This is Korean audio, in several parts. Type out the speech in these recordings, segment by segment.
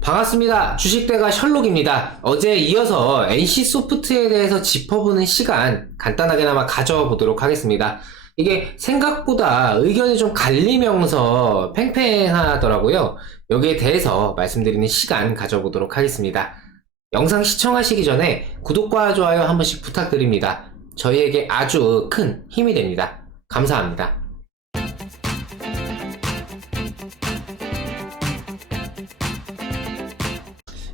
반갑습니다. 주식대가 셜록입니다. 어제에 이어서 NC소프트에 대해서 짚어보는 시간 간단하게나마 가져보도록 하겠습니다. 이게 생각보다 의견이 좀 갈리면서 팽팽하더라고요. 여기에 대해서 말씀드리는 시간 가져보도록 하겠습니다. 영상 시청하시기 전에 구독과 좋아요 한 번씩 부탁드립니다. 저희에게 아주 큰 힘이 됩니다. 감사합니다.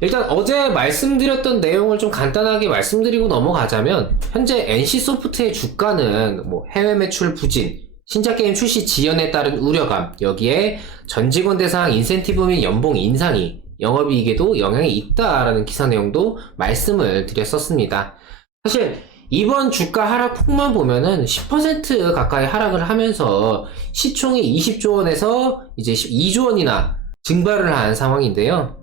일단 어제 말씀드렸던 내용을 좀 간단하게 말씀드리고 넘어가자면, 현재 NC소프트의 주가는 해외 매출 부진, 신작 게임 출시 지연에 따른 우려감, 여기에 전 직원 대상 인센티브 및 연봉 인상이 영업이익에도 영향이 있다라는 기사 내용도 말씀을 드렸었습니다. 사실 이번 주가 하락폭만 보면은 10% 가까이 하락을 하면서 시총이 20조 원에서 이제 2조 원이나 증발을 한 상황인데요.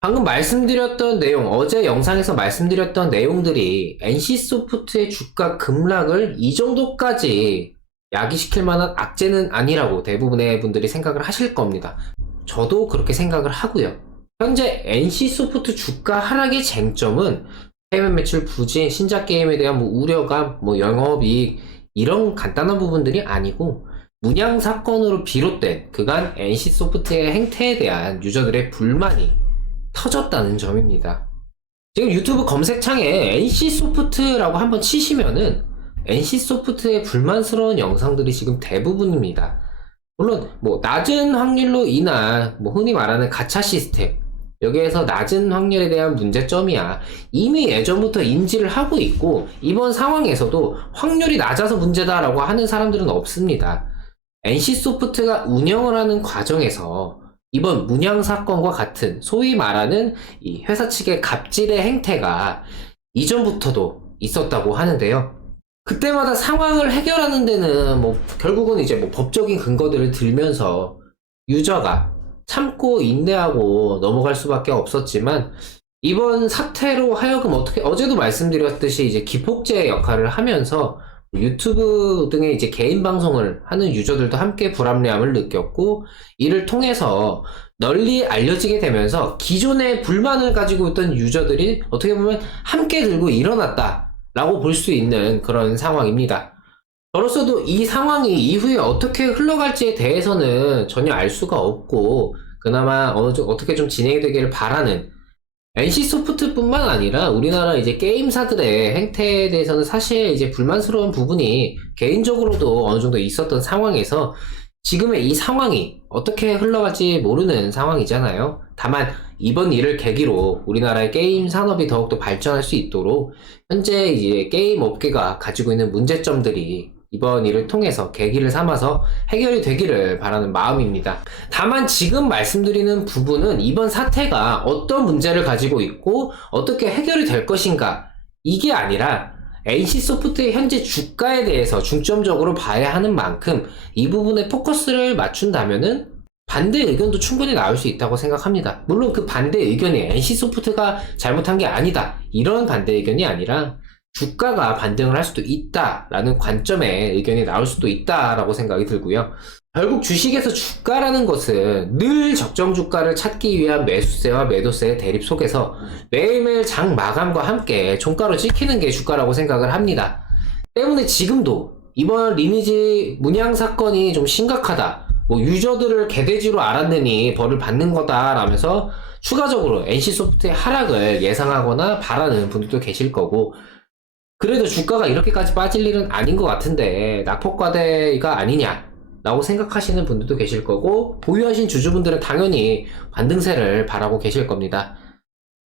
방금 말씀드렸던 내용, 어제 영상에서 말씀드렸던 내용들이 NC소프트의 주가 급락을 이 정도까지 야기시킬 만한 악재는 아니라고 대부분의 분들이 생각을 하실 겁니다. 저도 그렇게 생각을 하고요. 현재 NC소프트 주가 하락의 쟁점은 해외 매출 부진, 신작 게임에 대한 우려감, 영업이익, 이런 간단한 부분들이 아니고, 문양 사건으로 비롯된 그간 NC소프트의 행태에 대한 유저들의 불만이 터졌다는 점입니다. 지금 유튜브 검색창에 NC소프트라고 한번 치시면은 NC소프트의 불만스러운 영상들이 지금 대부분입니다. 물론 낮은 확률로 인한 흔히 말하는 가챠 시스템, 여기에서 낮은 확률에 대한 문제점이야 이미 예전부터 인지를 하고 있고, 이번 상황에서도 확률이 낮아서 문제다라고 하는 사람들은 없습니다. NC소프트가 운영을 하는 과정에서 이번 문양 사건과 같은 소위 말하는 이 회사 측의 갑질의 행태가 이전부터도 있었다고 하는데요. 그때마다 상황을 해결하는 데는 결국은 이제 법적인 근거들을 들면서 유저가 참고 인내하고 넘어갈 수밖에 없었지만, 이번 사태로 하여금 어제도 말씀드렸듯이 이제 기폭제 역할을 하면서 유튜브 등의 이제 개인 방송을 하는 유저들도 함께 불합리함을 느꼈고, 이를 통해서 널리 알려지게 되면서 기존의 불만을 가지고 있던 유저들이 어떻게 보면 함께 들고 일어났다 라고 볼 수 있는 그런 상황입니다. 저로서도 이 상황이 이후에 어떻게 흘러갈지에 대해서는 전혀 알 수가 없고, 그나마 어떻게 좀 진행이 되기를 바라는, NC소프트뿐만 아니라 우리나라 이제 게임사들의 행태에 대해서는 사실 이제 불만스러운 부분이 개인적으로도 어느 정도 있었던 상황에서, 지금의 이 상황이 어떻게 흘러갈지 모르는 상황이잖아요. 다만 이번 일을 계기로 우리나라의 게임 산업이 더욱더 발전할 수 있도록 현재 이제 게임 업계가 가지고 있는 문제점들이 이번 일을 통해서 계기를 삼아서 해결이 되기를 바라는 마음입니다. 다만 지금 말씀드리는 부분은 이번 사태가 어떤 문제를 가지고 있고 어떻게 해결이 될 것인가, 이게 아니라 NC소프트의 현재 주가에 대해서 중점적으로 봐야 하는 만큼 이 부분에 포커스를 맞춘다면은 반대 의견도 충분히 나올 수 있다고 생각합니다. 물론 그 반대 의견이 NC소프트가 잘못한 게 아니다, 이런 반대 의견이 아니라 주가가 반등을 할 수도 있다라는 관점의 의견이 나올 수도 있다라고 생각이 들고요. 결국 주식에서 주가라는 것은 늘 적정 주가를 찾기 위한 매수세와 매도세의 대립 속에서 매일매일 장 마감과 함께 종가로 찍히는 게 주가라고 생각을 합니다. 때문에 지금도 이번 리니지 문양 사건이 좀 심각하다, 유저들을 개돼지로 알았느니 벌을 받는 거다 라면서 추가적으로 NC소프트의 하락을 예상하거나 바라는 분들도 계실 거고, 그래도 주가가 이렇게까지 빠질 일은 아닌 것 같은데 낙폭과대가 아니냐 라고 생각하시는 분들도 계실 거고, 보유하신 주주분들은 당연히 반등세를 바라고 계실 겁니다.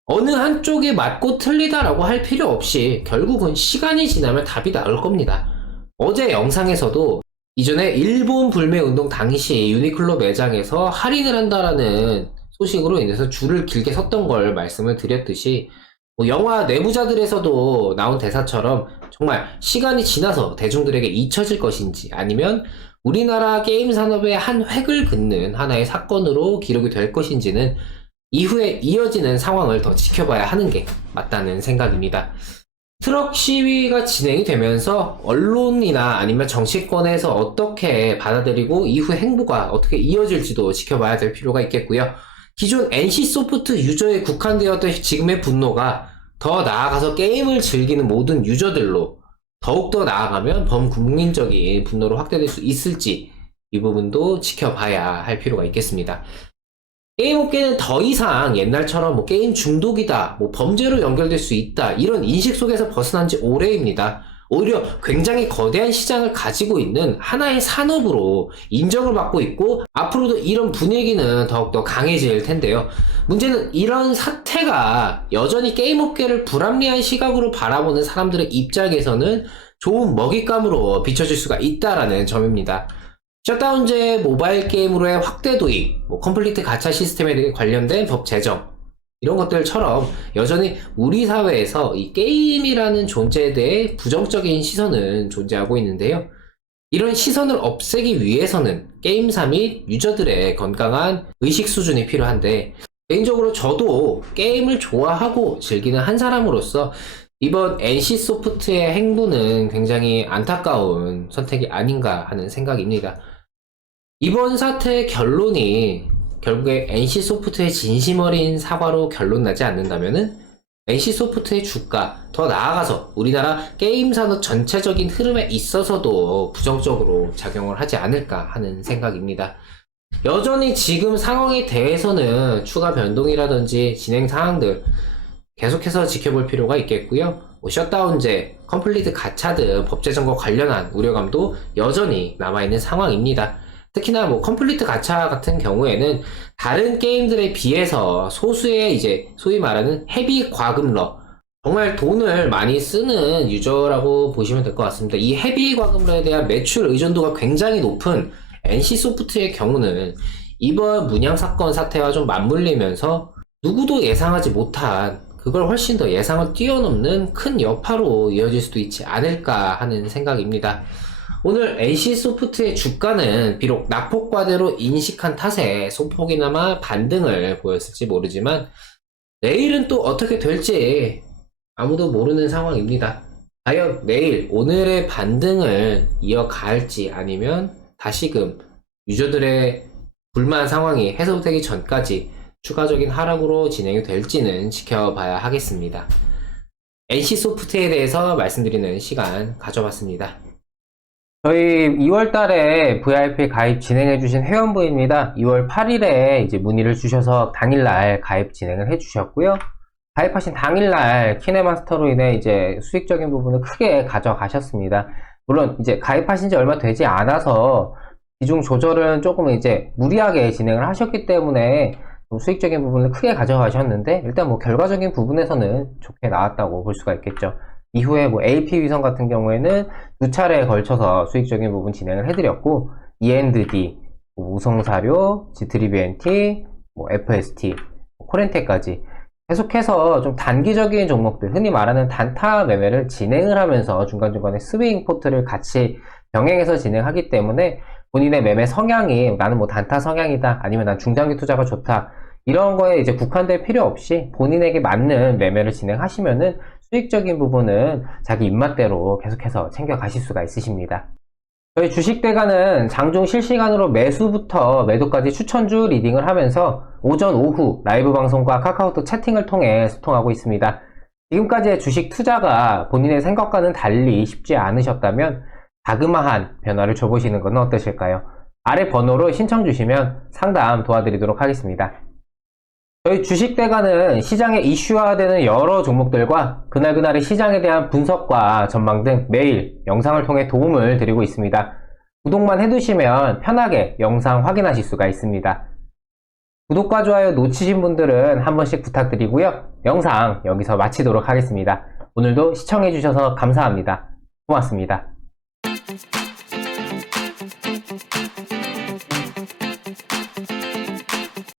어느 한쪽이 맞고 틀리다라고 할 필요 없이 결국은 시간이 지나면 답이 나올 겁니다. 어제 영상에서도 이전에 일본 불매운동 당시 유니클로 매장에서 할인을 한다라는 소식으로 인해서 줄을 길게 섰던 걸 말씀을 드렸듯이, 영화 내부자들에서도 나온 대사처럼 정말 시간이 지나서 대중들에게 잊혀질 것인지, 아니면 우리나라 게임 산업의 한 획을 긋는 하나의 사건으로 기록이 될 것인지는 이후에 이어지는 상황을 더 지켜봐야 하는 게 맞다는 생각입니다. 트럭 시위가 진행이 되면서 언론이나 아니면 정치권에서 어떻게 받아들이고 이후 행보가 어떻게 이어질지도 지켜봐야 될 필요가 있겠고요. 기존 NC소프트 유저에 국한되었던 지금의 분노가 더 나아가서 게임을 즐기는 모든 유저들로 더욱더 나아가면 범국민적인 분노로 확대될 수 있을지 이 부분도 지켜봐야 할 필요가 있겠습니다. 게임 업계는 더 이상 옛날처럼 게임 중독이다, 범죄로 연결될 수 있다 이런 인식 속에서 벗어난 지 오래입니다. 오히려 굉장히 거대한 시장을 가지고 있는 하나의 산업으로 인정을 받고 있고 앞으로도 이런 분위기는 더욱더 강해질 텐데요. 문제는 이런 사태가 여전히 게임 업계를 불합리한 시각으로 바라보는 사람들의 입장에서는 좋은 먹잇감으로 비춰질 수가 있다라는 점입니다. 셧다운제 모바일 게임으로의 확대 도입, 컴플리트 가챠 시스템에 관련된 법 제정 이런 것들처럼 여전히 우리 사회에서 이 게임이라는 존재에 대해 부정적인 시선은 존재하고 있는데요. 이런 시선을 없애기 위해서는 게임사 및 유저들의 건강한 의식 수준이 필요한데 개인적으로 저도 게임을 좋아하고 즐기는 한 사람으로서 이번 NC소프트의 행보는 굉장히 안타까운 선택이 아닌가 하는 생각입니다. 이번 사태의 결론이 결국에 NC소프트의 진심 어린 사과로 결론 나지 않는다면은 NC소프트의 주가, 더 나아가서 우리나라 게임 산업 전체적인 흐름에 있어서도 부정적으로 작용을 하지 않을까 하는 생각입니다. 여전히 지금 상황에 대해서는 추가 변동이라든지 진행 사항들 계속해서 지켜볼 필요가 있겠고요. 셧다운제, 컴플리트 가챠 등 법 제정과 관련한 우려감도 여전히 남아있는 상황입니다. 특히나 컴플리트 가챠 같은 경우에는 다른 게임들에 비해서 소수의 소위 말하는 헤비 과금러, 정말 돈을 많이 쓰는 유저라고 보시면 될 것 같습니다. 이 헤비 과금러에 대한 매출 의존도가 굉장히 높은 NC소프트의 경우는 이번 문양 사건 사태와 좀 맞물리면서 누구도 예상하지 못한 그걸 훨씬 더 예상을 뛰어넘는 큰 여파로 이어질 수도 있지 않을까 하는 생각입니다. 오늘 NC소프트의 주가는 비록 낙폭과대로 인식한 탓에 소폭이나마 반등을 보였을지 모르지만 내일은 또 어떻게 될지 아무도 모르는 상황입니다. 과연 내일 오늘의 반등을 이어갈지 아니면 다시금 유저들의 불만 상황이 해소되기 전까지 추가적인 하락으로 진행이 될지는 지켜봐야 하겠습니다. NC소프트에 대해서 말씀드리는 시간 가져봤습니다. 저희 2월달에 VIP 가입 진행해주신 회원부입니다. 2월 8일에 문의를 주셔서 당일날 가입 진행을 해주셨고요. 가입하신 당일날 키네마스터로 인해 수익적인 부분을 크게 가져가셨습니다. 물론 가입하신 지 얼마 되지 않아서 비중 조절은 조금 무리하게 진행을 하셨기 때문에 수익적인 부분을 크게 가져가셨는데 일단 결과적인 부분에서는 좋게 나왔다고 볼 수가 있겠죠. 이후에 AP 위성 같은 경우에는 두 차례에 걸쳐서 수익적인 부분 진행을 해드렸고 E&D, 우성사료, G3BNT, FST, 코렌테까지 계속해서 좀 단기적인 종목들, 흔히 말하는 단타 매매를 진행을 하면서 중간중간에 스윙 포트를 같이 병행해서 진행하기 때문에 본인의 매매 성향이 나는 단타 성향이다, 아니면 난 중장기 투자가 좋다, 이런 거에 국한될 필요 없이 본인에게 맞는 매매를 진행하시면은 수익적인 부분은 자기 입맛대로 계속해서 챙겨가실 수가 있으십니다. 저희 주식대가는 장중 실시간으로 매수부터 매도까지 추천주 리딩을 하면서 오전, 오후 라이브 방송과 카카오톡 채팅을 통해 소통하고 있습니다. 지금까지의 주식 투자가 본인의 생각과는 달리 쉽지 않으셨다면 자그마한 변화를 줘보시는 건 어떠실까요? 아래 번호로 신청 주시면 상담 도와드리도록 하겠습니다. 저희 주식대가는 시장에 이슈화되는 여러 종목들과 그날그날의 시장에 대한 분석과 전망 등 매일 영상을 통해 도움을 드리고 있습니다. 구독만 해두시면 편하게 영상 확인하실 수가 있습니다. 구독과 좋아요 놓치신 분들은 한 번씩 부탁드리고요. 영상 여기서 마치도록 하겠습니다. 오늘도 시청해주셔서 감사합니다. 고맙습니다.